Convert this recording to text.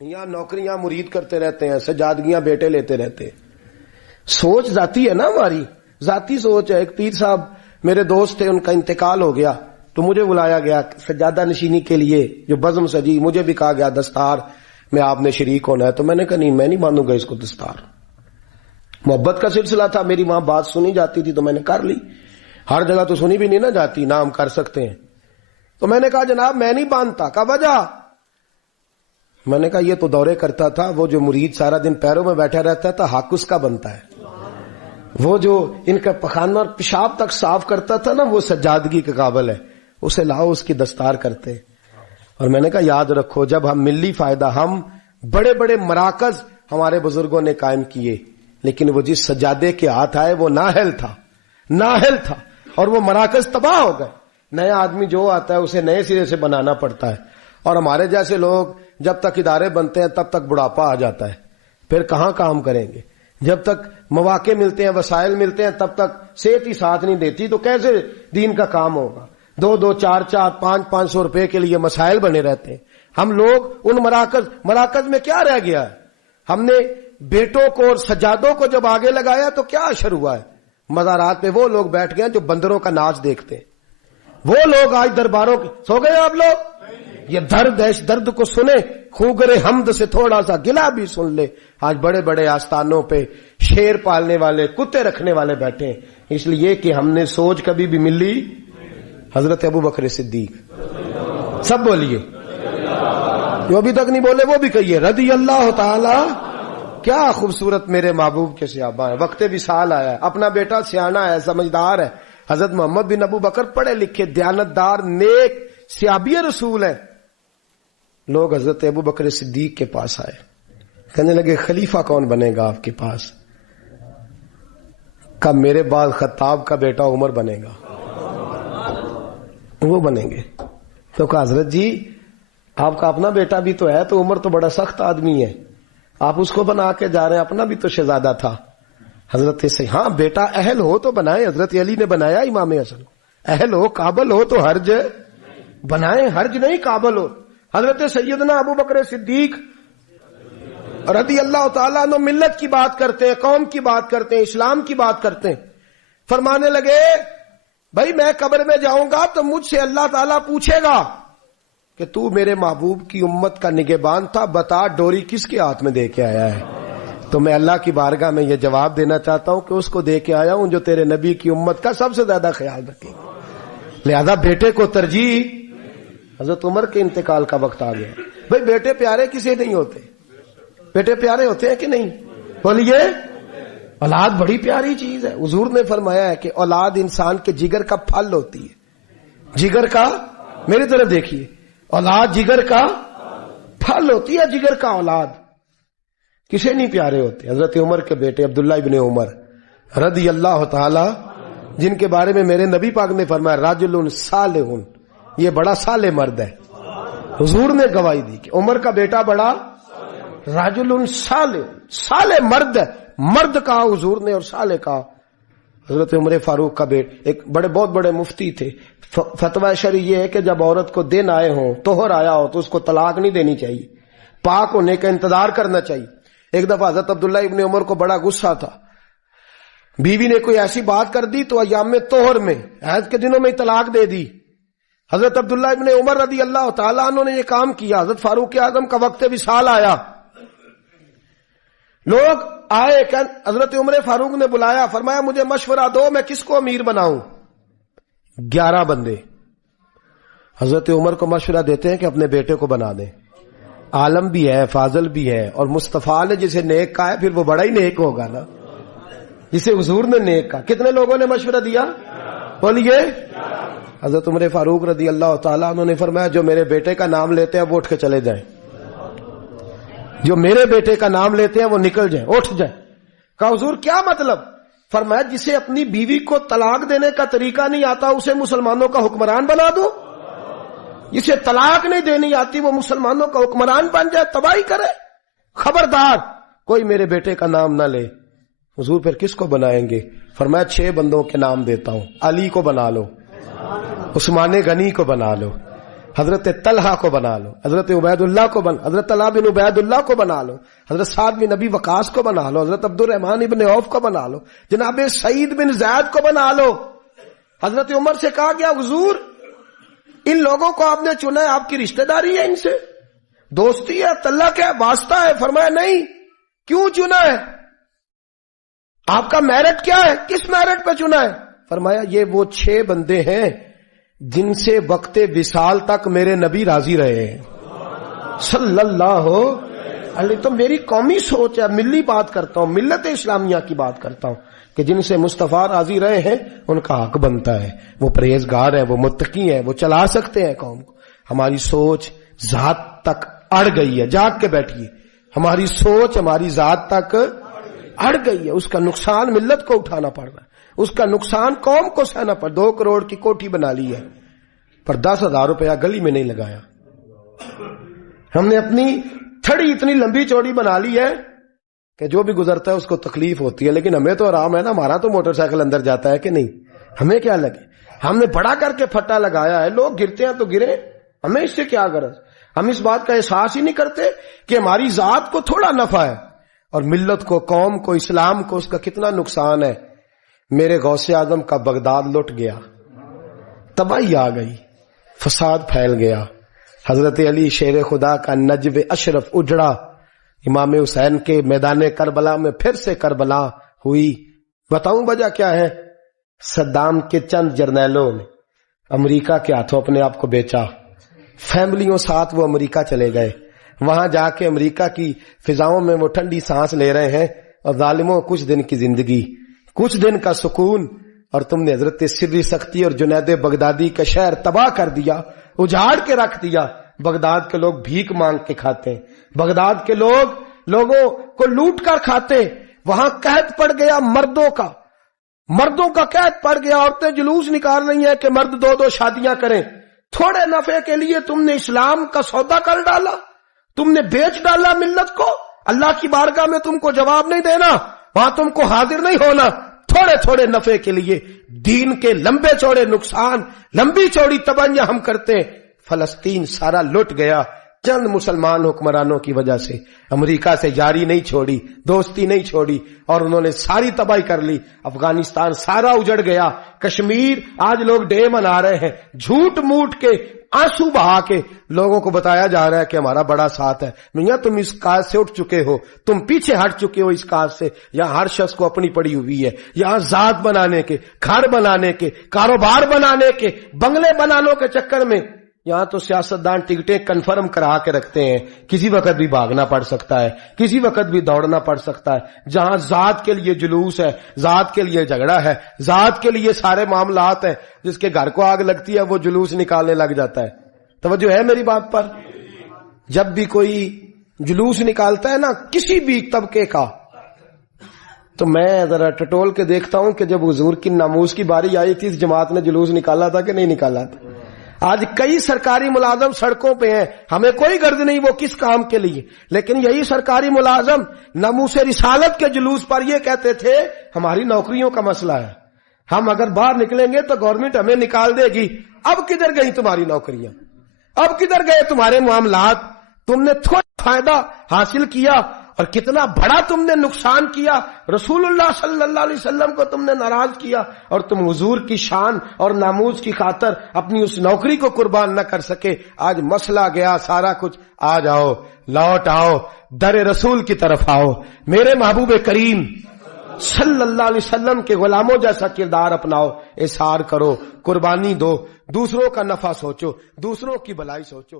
یہاں نوکریاں مرید کرتے رہتے ہیں، سجادگیاں بیٹے لیتے رہتے ہیں. سوچ ذاتی ہے نا، ہماری ذاتی سوچ ہے. ایک پیر صاحب میرے دوست تھے، ان کا انتقال ہو گیا تو مجھے بلایا گیا سجادہ نشینی کے لیے. جو بزم سجی، مجھے بھی کہا گیا دستار میں آپ نے شریک ہونا ہے. تو میں نے کہا نہیں، میں نہیں مانوں گا اس کو دستار. محبت کا سلسلہ تھا، میری وہاں بات سنی جاتی تھی تو میں نے کر لی. ہر جگہ تو سنی بھی نہیں نا جاتی، نام کر سکتے ہیں. تو میں نے کہا جناب میں نہیں باندھتا. کہا وجہ؟ میں نے کہا یہ تو دورے کرتا تھا، وہ جو مرید سارا دن پیروں میں بیٹھا رہتا تھا حق اس کا بنتا ہے. وہ جو ان کا پخانہ اور پیشاب تک صاف کرتا تھا نا، وہ سجادگی کے قابل ہے، اسے لاؤ اس کی دستار کرتے. اور میں نے کہا یاد رکھو، جب ہم ملی فائدہ، ہم بڑے بڑے مراکز ہمارے بزرگوں نے قائم کیے، لیکن وہ جس سجادے کے ہاتھ آئے وہ نااہل تھا اور وہ مراکز تباہ ہو گئے. نیا آدمی جو آتا ہے اسے نئے سرے سے بنانا پڑتا ہے. اور ہمارے جیسے لوگ جب تک ادارے بنتے ہیں تب تک بڑھاپا آ جاتا ہے، پھر کہاں کام کریں گے. جب تک مواقع ملتے ہیں، وسائل ملتے ہیں، تب تک صحت ہی ساتھ نہیں دیتی تو کیسے دین کا کام ہوگا. 2-2 4-4 500 روپے کے لیے مسائل بنے رہتے ہیں. ہم لوگ ان مراکز میں کیا رہ گیا ہے؟ ہم نے بیٹوں کو اور سجادوں کو جب آگے لگایا تو کیا اثر ہوا ہے؟ مزارات پہ وہ لوگ بیٹھ گئے جو بندروں کا ناچ دیکھتے ہیں. وہ لوگ آج درباروں کے سو گئے. آپ لوگ یہ درد ہے، اس درد کو سنے، خوگر حمد سے تھوڑا سا گلا بھی سن لے. آج بڑے بڑے آستانوں پہ شیر پالنے والے، کتے رکھنے والے بیٹھے ہیں، اس لیے کہ ہم نے سوچ کبھی بھی ملی. حضرت ابو بکر صدیق، سب بولیے، جو ابھی تک نہیں بولے وہ بھی کہیے رضی اللہ تعالی. کیا خوبصورت میرے محبوب کے صحابہ ہیں. وقت وصال آیا ہے، اپنا بیٹا سیانا ہے، سمجھدار ہے. حضرت محمد بن ابو بکر پڑھے لکھے، دیانتدار، نیک صحابی رسول ہیں. لوگ حضرت ابو بکر صدیق کے پاس آئے، کہنے لگے خلیفہ کون بنے گا آپ کے پاس؟ کہا میرے بعد خطاب کا بیٹا عمر بنے گا، وہ بنیں گے. تو کہا حضرت جی آپ کا اپنا بیٹا بھی تو ہے، تو عمر تو بڑا سخت آدمی ہے، آپ اس کو بنا کے جا رہے ہیں، اپنا بھی تو شہزادہ تھا. حضرت سے ہاں بیٹا اہل ہو تو بنائے. حضرت علی نے بنایا امام حسن، اہل ہو قابل ہو تو حرج بنائے، حرج نہیں قابل ہو. حضرت سیدنا ابو بکر صدیق رضی اللہ تعالیٰ عنہ ملت کی بات کرتے ہیں، قوم کی بات کرتے ہیں، اسلام کی بات کرتے ہیں. فرمانے لگے بھائی میں قبر میں جاؤں گا تو مجھ سے اللہ تعالیٰ پوچھے گا کہ تو میرے محبوب کی امت کا نگہبان تھا، بتا ڈوری کس کے ہاتھ میں دے کے آیا ہے. تو میں اللہ کی بارگاہ میں یہ جواب دینا چاہتا ہوں کہ اس کو دے کے آیا ہوں جو تیرے نبی کی امت کا سب سے زیادہ خیال رکھے گا. لہذا بیٹے کو ترجیح. حضرت عمر کے انتقال کا وقت آ گیا. بھئی بیٹے پیارے کسے نہیں ہوتے؟ بیٹے پیارے ہوتے ہیں کہ نہیں؟ بولیے. اولاد بڑی پیاری چیز ہے. حضور نے فرمایا ہے کہ اولاد انسان کے جگر کا پھل ہوتی ہے. جگر کا، میری طرف دیکھیے، اولاد جگر کا پھل ہوتی ہے. جگر کا اولاد کسے نہیں پیارے ہوتے؟ حضرت عمر کے بیٹے عبداللہ ابن عمر رضی اللہ تعالی، جن کے بارے میں میرے نبی پاک نے فرمایا رجل صالح، یہ بڑا صالح مرد ہے. حضور نے گواہی دی کہ عمر کا بیٹا بڑا رجل صالح مرد ہے. مرد کہا حضور نے اور صالح کہا. حضرت عمر فاروق کا بیٹا ایک بہت بڑے مفتی تھے. فتویٰ شرعی یہ ہے کہ جب عورت کو دن آئے ہوں، طہر آیا ہو، تو اس کو طلاق نہیں دینی چاہیے، پاک ہونے کا انتظار کرنا چاہیے. ایک دفعہ حضرت عبداللہ ابن عمر کو بڑا غصہ تھا، بیوی نے کوئی ایسی بات کر دی تو ایام طہر میں، حیض کے دنوں میں طلاق دے دی. حضرت عبداللہ ابن عمر رضی اللہ تعالیٰ عنہ نے یہ کام کیا. حضرت فاروق اعظم کا وقت وصال آیا، لوگ آئے، حضرت عمر فاروق نے بلایا، فرمایا مجھے مشورہ دو میں کس کو امیر بناؤں. 11 بندے حضرت عمر کو مشورہ دیتے ہیں کہ اپنے بیٹے کو بنا دیں. عالم بھی ہے، فاضل بھی ہے، اور مصطفیٰ نے جسے نیک کہا ہے پھر وہ بڑا ہی نیک ہوگا نا، جسے حضور نے نیک کہا. کتنے لوگوں نے مشورہ دیا؟ بولیے. حضرت عمر فاروق رضی اللہ تعالیٰ عنہ نے فرمایا جو میرے بیٹے کا نام لیتے ہیں وہ اٹھ کے چلے جائیں، جو میرے بیٹے کا نام لیتے ہیں وہ نکل جائیں، اٹھ جائیں. کہا حضور کیا مطلب؟ فرمایا جسے اپنی بیوی کو طلاق دینے کا طریقہ نہیں آتا اسے مسلمانوں کا حکمران بنا دو، جسے طلاق نہیں دینی آتی وہ مسلمانوں کا حکمران بن جائے، تباہی کرے. خبردار کوئی میرے بیٹے کا نام نہ لے. حضور پھر کس کو بنائیں گے؟ فرمایا 6 بندوں کے نام دیتا ہوں، علی کو بنا لو، عثمان غنی کو بنا لو، حضرت طلحہ کو بنا لو، حضرت عبید اللہ کو حضرت طلحہ بن عبید اللہ کو بنا لو، حضرت سعد بن نبی وقاص کو بنا لو، حضرت عبد الرحمن ابن عوف کو بنا لو، جناب سعید بن زید کو بنا لو۔ حضرت عمر سے کہا گیا حضور ان لوگوں کو آپ نے چنا ہے، آپ کی رشتہ داری ہے، ان سے دوستی ہے، تعلق ہے، واسطہ ہے؟ فرمایا نہیں۔ کیوں چنا ہے؟ آپ کا میرٹ کیا ہے؟ کس میرٹ پہ چنا ہے؟ فرمایا یہ وہ 6 بندے ہیں جن سے وقت وصال تک میرے نبی راضی رہے ہیں صلی اللہ علیہ۔ تو میری قومی سوچ ہے، ملی بات کرتا ہوں، ملت اسلامیہ کی بات کرتا ہوں کہ جن سے مصطفیٰ راضی رہے ہیں ان کا حق بنتا ہے، وہ پرہیزگار ہیں، وہ متقی ہیں، وہ چلا سکتے ہیں قوم کو۔ ہماری سوچ ذات تک اڑ گئی ہے، جاگ کے بیٹھیے، ہماری سوچ ہماری ذات تک اڑ گئی ہے، اس کا نقصان ملت کو اٹھانا پڑ رہا ہے، اس کا نقصان قوم کو سہنا پڑ۔ 2 کروڑ کی کوٹھی بنا لی ہے پر 10,000 روپیہ گلی میں نہیں لگایا۔ ہم نے اپنی تھڑی اتنی لمبی چوڑی بنا لی ہے کہ جو بھی گزرتا ہے اس کو تکلیف ہوتی ہے، لیکن ہمیں تو آرام ہے نا، ہمارا تو موٹر سائیکل اندر جاتا ہے کہ نہیں، ہمیں کیا لگے؟ ہم نے بڑا کر کے پھٹا لگایا ہے، لوگ گرتے ہیں تو گرے، ہمیں اس سے کیا غرض؟ ہم اس بات کا احساس ہی نہیں کرتے کہ ہماری ذات کو تھوڑا نفع ہے اور ملت کو، قوم کو، اسلام کو اس کا کتنا نقصان ہے۔ میرے غوث اعظم کا بغداد لٹ گیا، تباہی آ گئی، فساد پھیل گیا، حضرت علی شیر خدا کا نجب اشرف اجڑا، امام حسین کے میدان کربلا میں پھر سے کربلا ہوئی۔ بتاؤں وجہ کیا ہے؟ صدام کے چند جرنیلوں نے امریکہ کے ہاتھوں اپنے آپ کو بیچا، فیملیوں ساتھ وہ امریکہ چلے گئے، وہاں جا کے امریکہ کی فضاؤں میں وہ ٹھنڈی سانس لے رہے ہیں، اور ظالموں کچھ دن کی زندگی، کچھ دن کا سکون، اور تم نے حضرت سری سختی اور جنید بغدادی کا شہر تباہ کر دیا، اجاڑ کے رکھ دیا۔ بغداد کے لوگ بھیک مانگ کے کھاتے ہیں، بغداد کے لوگ لوگوں کو لوٹ کر کھاتے، وہاں قحط پڑ گیا، مردوں کا قحط پڑ گیا، عورتیں جلوس نکال رہی ہیں کہ مرد 2 شادیاں کریں۔ تھوڑے نفع کے لیے تم نے اسلام کا سودا کر ڈالا، تم نے بیچ ڈالا ملت کو۔ اللہ کی بارگاہ میں تم کو جواب نہیں دینا، وہاں تم کو حاضر نہیں ہونا۔ تھوڑے نفع کے لیے دین کے لمبے چوڑے نقصان، لمبی چوڑی تباہیاں ہم کرتے ہیں۔ فلسطین سارا لٹ گیا چند مسلمان حکمرانوں کی وجہ سے، امریکہ سے یاری نہیں چھوڑی، دوستی نہیں چھوڑی، اور انہوں نے ساری تباہی کر لی۔ افغانستان سارا اجڑ گیا، کشمیر آج لوگ ڈے منا رہے ہیں، جھوٹ موٹ کے، آنسو بہا کے لوگوں کو بتایا جا رہا ہے کہ ہمارا بڑا ساتھ ہے۔ میاں تم اس کاج سے اٹھ چکے ہو، تم پیچھے ہٹ چکے ہو اس کاج سے۔ یہاں ہر شخص کو اپنی پڑی ہوئی ہے، یہاں ذات بنانے کے، گھر بنانے کے، کاروبار بنانے کے، بنگلے بنانے کے چکر میں یہاں تو سیاستدان ٹکٹیں کنفرم کرا کے رکھتے ہیں، کسی وقت بھی بھاگنا پڑ سکتا ہے، کسی وقت بھی دوڑنا پڑ سکتا ہے۔ جہاں ذات کے لیے جلوس ہے، ذات کے لیے جھگڑا ہے، ذات کے لیے سارے معاملات ہیں، جس کے گھر کو آگ لگتی ہے وہ جلوس نکالنے لگ جاتا ہے۔ توجہ ہے میری بات پر؟ جب بھی کوئی جلوس نکالتا ہے نا کسی بھی طبقے کا، تو میں ذرا ٹٹول کے دیکھتا ہوں کہ جب حضور کی ناموس کی باری آئی تھی اس جماعت نے جلوس نکالا تھا کہ نہیں نکالا تھا؟ آج کئی سرکاری ملازم سڑکوں پہ ہیں، ہمیں کوئی غرض نہیں وہ کس کام کے لیے، لیکن یہی سرکاری ملازم ناموس رسالت کے جلوس پر یہ کہتے تھے ہماری نوکریوں کا مسئلہ ہے، ہم اگر باہر نکلیں گے تو گورنمنٹ ہمیں نکال دے گی۔ اب کدھر گئی تمہاری نوکریاں؟ اب کدھر گئے تمہارے معاملات؟ تم نے تھوڑا فائدہ حاصل کیا اور کتنا بڑا تم نے نقصان کیا۔ رسول اللہ صلی اللہ علیہ وسلم کو تم نے ناراض کیا، اور تم حضور کی شان اور ناموس کی خاطر اپنی اس نوکری کو قربان نہ کر سکے۔ آج مسئلہ گیا سارا کچھ، آ جاؤ، لوٹ آؤ، در رسول کی طرف آؤ، میرے محبوب کریم صلی اللہ علیہ وسلم کے غلاموں جیسا کردار اپناؤ، اظہار کرو، قربانی دو، دوسروں کا نفع سوچو، دوسروں کی بھلائی سوچو۔